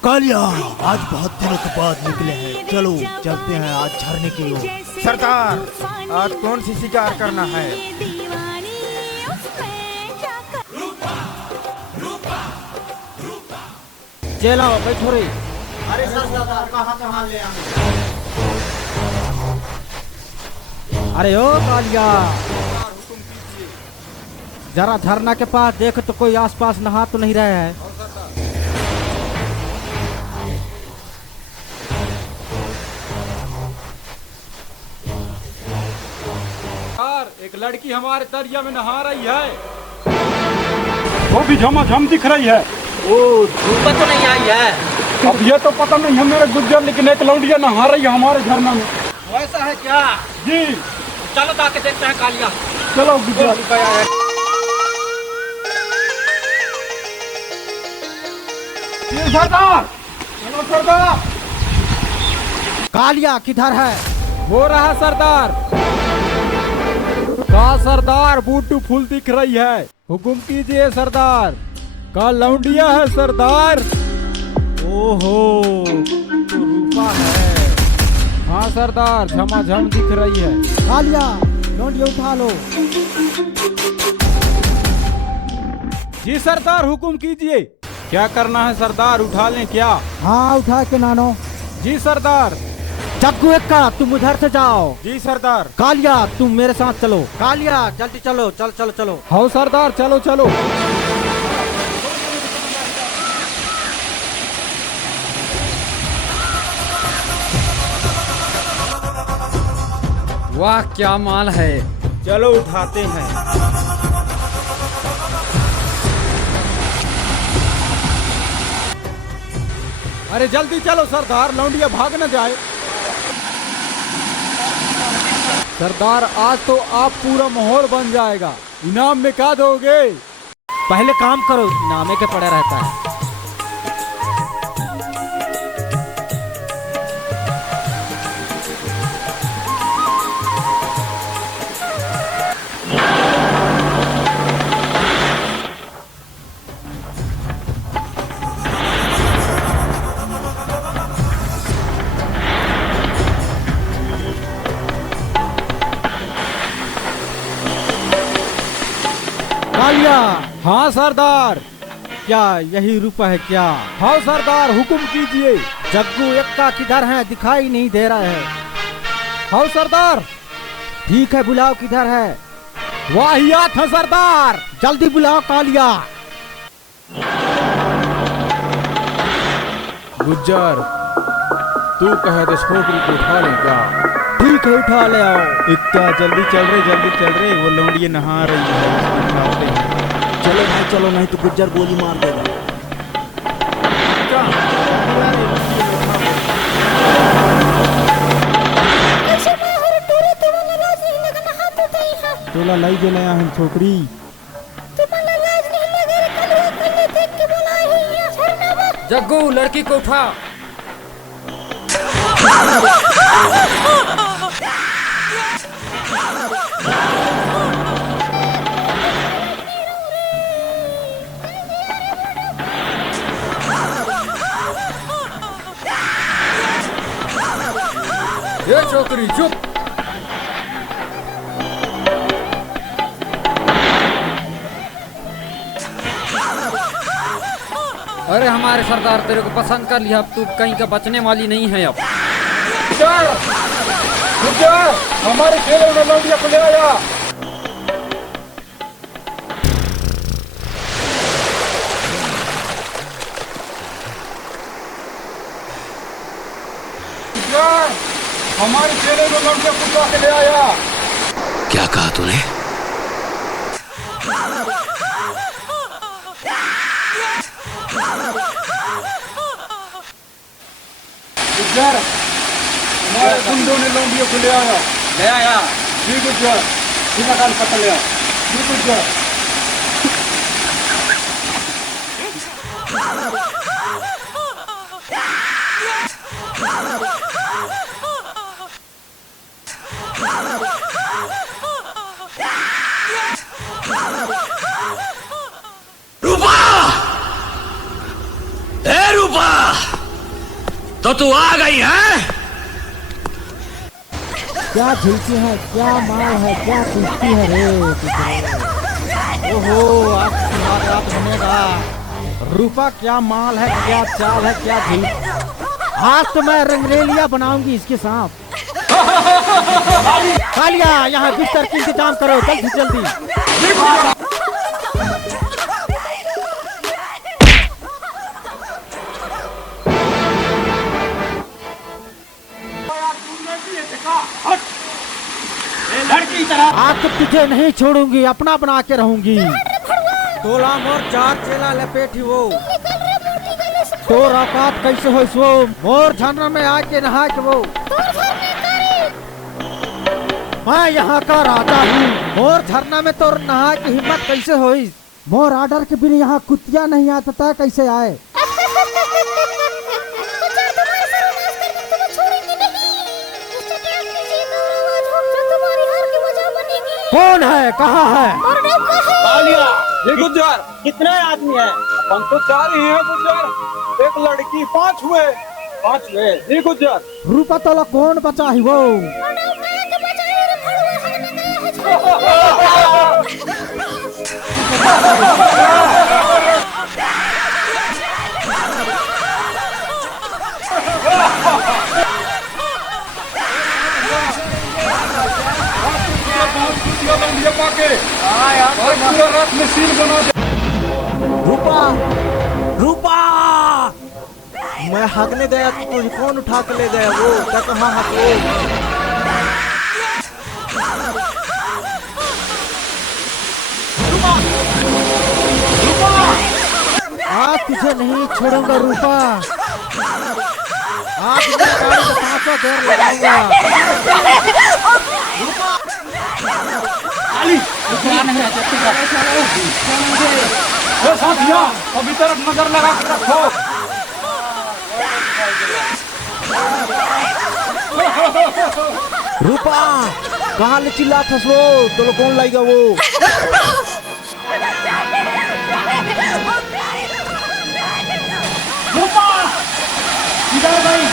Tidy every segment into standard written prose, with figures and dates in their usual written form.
कालिया, आज बहुत दिनों के बाद निकले हैं, चलो चलते हैं आज झरने की ओर। सरदार, आज कौन सी शिकार करना है? चलो बैठो रे। अरे सरदार, कहाँ ले आए? अरे ओ कालिया, जरा झरना के पास देख तो कोई आसपास नहा तो नहीं रहा है। एक लड़की हमारे तरिया में नहा रही है, वो भी झमाझम दिख रही है। ओ धूप तो नहीं आई है। अब ये तो पता नहीं है मेरे गुज्जर, लेकिन एक लौंडिया नहा रही है हमारे झरना में। वैसा है क्या? जी चलो जाके देखते हैं कालिया। चलो गुज्जर। जी सरदार, चलो सरदार। कालिया किधर है? वो रहा सरदार। का सरदार, ब्यूटीफुल दिख रही है, हुकुम कीजिए सरदार। का लौंडिया है सरदार। ओहो, तो रूपा है। हाँ सरदार, झमाझम दिख रही है। कालिया लौंडिया उठा लो। जी सरदार, हुकुम कीजिए। क्या करना है सरदार, उठा लें क्या? हाँ उठा के नानो। जी सरदार। जग्गू एक्का, तुम उधर से जाओ। जी सरदार। कालिया तुम मेरे साथ चलो। कालिया जल्दी चलो, चल चलो चलो। हाँ सरदार, चलो चलो। वाह क्या माल है। चलो उठाते हैं। अरे जल्दी चलो सरदार, लौंडिया भाग न जाए। सरदार, आज तो आप पूरा माहौल बन जाएगा। इनाम में क्या दोगे? पहले काम करो, नामे के पड़े रहता है। कालिया। हाँ सरदार। क्या यही रूपा है क्या? हाँ सरदार, हुक्म कीजिए। जग्गू एक्का किधर है? दिखाई नहीं दे रहा है। हाँ सरदार। ठीक है, बुलाओ किधर है? वाहियात है सरदार। जल्दी बुलाओ कालिया। गुज्जर, तू कहे तो छोकरी को उठा ले क्या? ठीक है, उठा ले आओ। इतना जल्दी चल रहे, वो लौंडिया नहा रही है, उसको उठाते हैं। चलो नहीं तो गुज्जर गोली मार देगा। तोला लाई जो नया हम छोकरी। जग्गू लड़की को उठा। ये छोकरी चुप। अरे हमारे सरदार तेरे को पसंद कर लिया, अब तू कहीं का बचने वाली नहीं है। अब गुज्जर, हमारे खेल में लौंडिया को ले आया। गुज्जर, हमारे खेल में लौंडिया को ले आया। क्या कहा तूने? गुज्जर, हमारे गुंडों ने लौंडिया को ले आया। ले आया। जी गुज्जर, बिना काल पकड़ लिया। जी गुज्जर। रूपा! ए रूपा! तो तू आ गई है। क्या झुलती है, क्या माल है, क्या कुश्ती है रे तुझे। ओहो आप तुम्हारे आप बनेगा। रूपा क्या माल है, क्या चाल है, क्या झुल। आज तो मैं रंगरेलिया बनाऊंगी इसके साथ। कालिया यहाँ बिस्तर का इंतजाम करो जल्दी जल्दी। लड़की तरह आज तो तुझे नहीं छोड़ूंगी, अपना बना के रहूंगी। तोला मोर चार चेला लपेटी वो तो औकात कैसे हो वो मोर झरना में आके नहा के वो। मैं यहाँ का राजा हूँ, मोर झरना में तो नहा की हिम्मत कैसे हुई। मोर आर्डर के बिना यहाँ कुतिया नहीं आता था, कैसे आए। कौन है, कहाँ है? कालिया ये गुज्जर कितने आदमी है? अपन तो 4 ही हैं गुज्जर, एक लड़की 5 हुए। ये गुज्जर रूपा तोला कौन बचा है वो? रात में सील बना दे। रूपा, रूपा, मैं हकने गया तो तुझे कौन उठा के ले गया? वो क्या कहाँ हको? आज तुझे नहीं छोड़ूंगा रूपा। आज मैं गाड़ी को 500 देर लगाऊंगा। साथिया अभी तरफ नजर लगा के रखो। रूपा कहाँ ले चिल्ला फंसो? तो कौन लाएगा वो? रूपा इधर गई।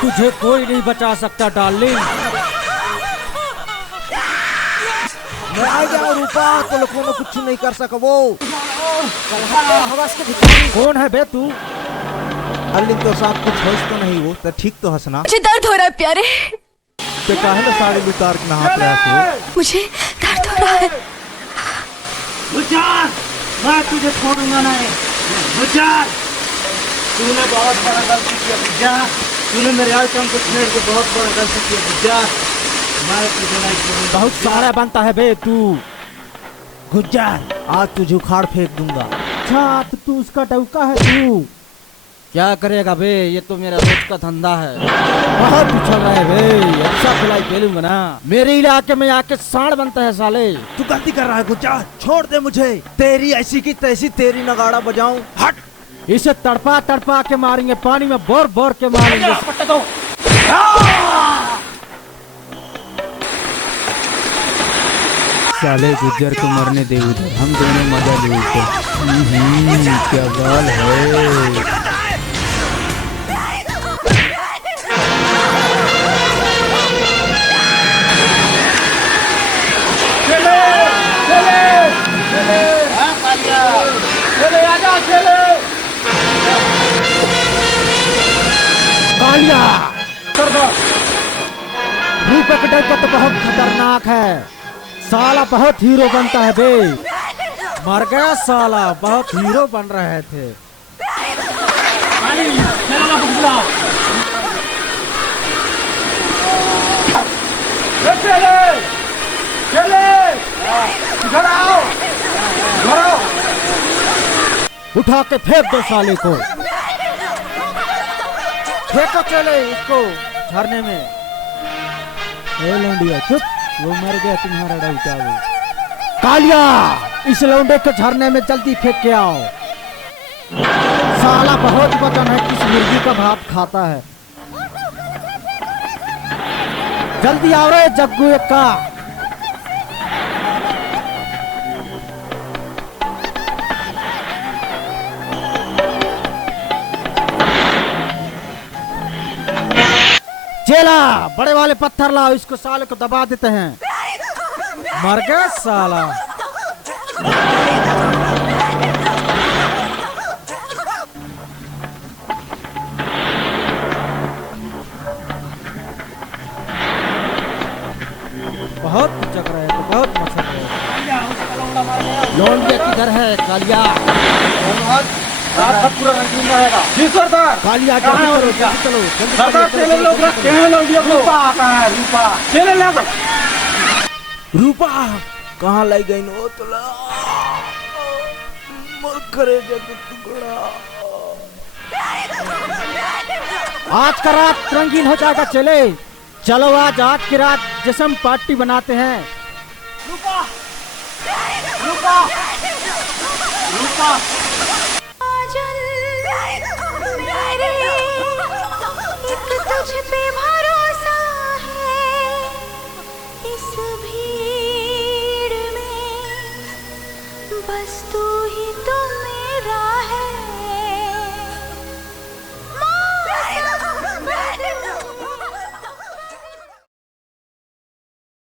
तुझे कोई नहीं बचा सकता डार्लिंग। मैं आ गया रूपा, तो लोगों ने कुछ नहीं कर सका वो। कौन है बे तू? अल्ली तो साथ कुछ होश तो नहीं, वो तो ठीक तो हंसना। मुझे दर्द हो रहा है प्यारे। तो काहे ना साड़ी उतार के नहा प्रयास हो? मुझे दर्द हो रहा है। गुज्जर मैं तुझे छोड़ूंगा नहीं। गुज्जर तूने बहुत बड़ा गलती किया गुज्जर, तूने मेरे आइटम को छेड़ के बहुत बड़ा गलती किया गुज्जर। मैं तुझे नहीं छोड़ूंगा। बहुत सारा बनता है बे तू। गुज्जर आज तुझे उखाड़ फेंक दूंगा। अच्छा तो तू उसका डौका है तू। क्या करेगा बे, ये तो मेरा रोज का धंधा है। बहुत उछल रहा है बे, अच्छा खिलाई खेलूंगा ना। मेरे इलाके में आके सांड बनता है साले। तू गलती कर रहा है गुज्जर, छोड़ दे मुझे। तेरी ऐसी की तैसी तेरी नगाड़ा बजाऊं। हट। इसे तड़पा तड़पा के मारेंगे, पानी में बोर बोर के मारेंगे। साले गुज्जर को मरने दे उधर, हम दोनों मजा लेते। क्या बाल है। कालिया रूपक डर तो बहुत खतरनाक है साला, बहुत हीरो बनता है बे। मर गया साला, बहुत हीरो बन रहे थे। उठा के फेंक दो साले को, फेंको चले इसको झरने में। ए लौंडिया चुप, वो मर गया तुम्हारा डौका वो। कालिया इस लौंडे को झरने में जल्दी फेंक के आओ। साला बहुत वजन है, किस मुर्गी का भात खाता है। जल्दी आओ रे जग्गू एक्का। चेला बड़े वाले पत्थर लाओ, इसको साले को दबा देते हैं। मर गया साला। बहुत चक रहे थे, बहुत मचक रहे थे। लौंडिया किधर है कालिया? रात पूरा रंगीन रहेगा। जी सरदार। कालिया कहाँ है वो जल्दी रुपया? चलो, जल्दी सरदार चलो, चेले लोग रखते हैं लौंडिया को। रूपा आता है, रूपा चेले ले आओ। रूपा कहाँ लाई गई नो तोला मोर करे जग टुकड़ा। आज का रात रंगीन हो जाएगा चले। चलो आज की रात जश्न पार्टी बनाते हैं। रूपा रूपा रूपा मेरे एक तुझ पे भरोसा है, इस भीड़ में बस तू ही तो मेरा है।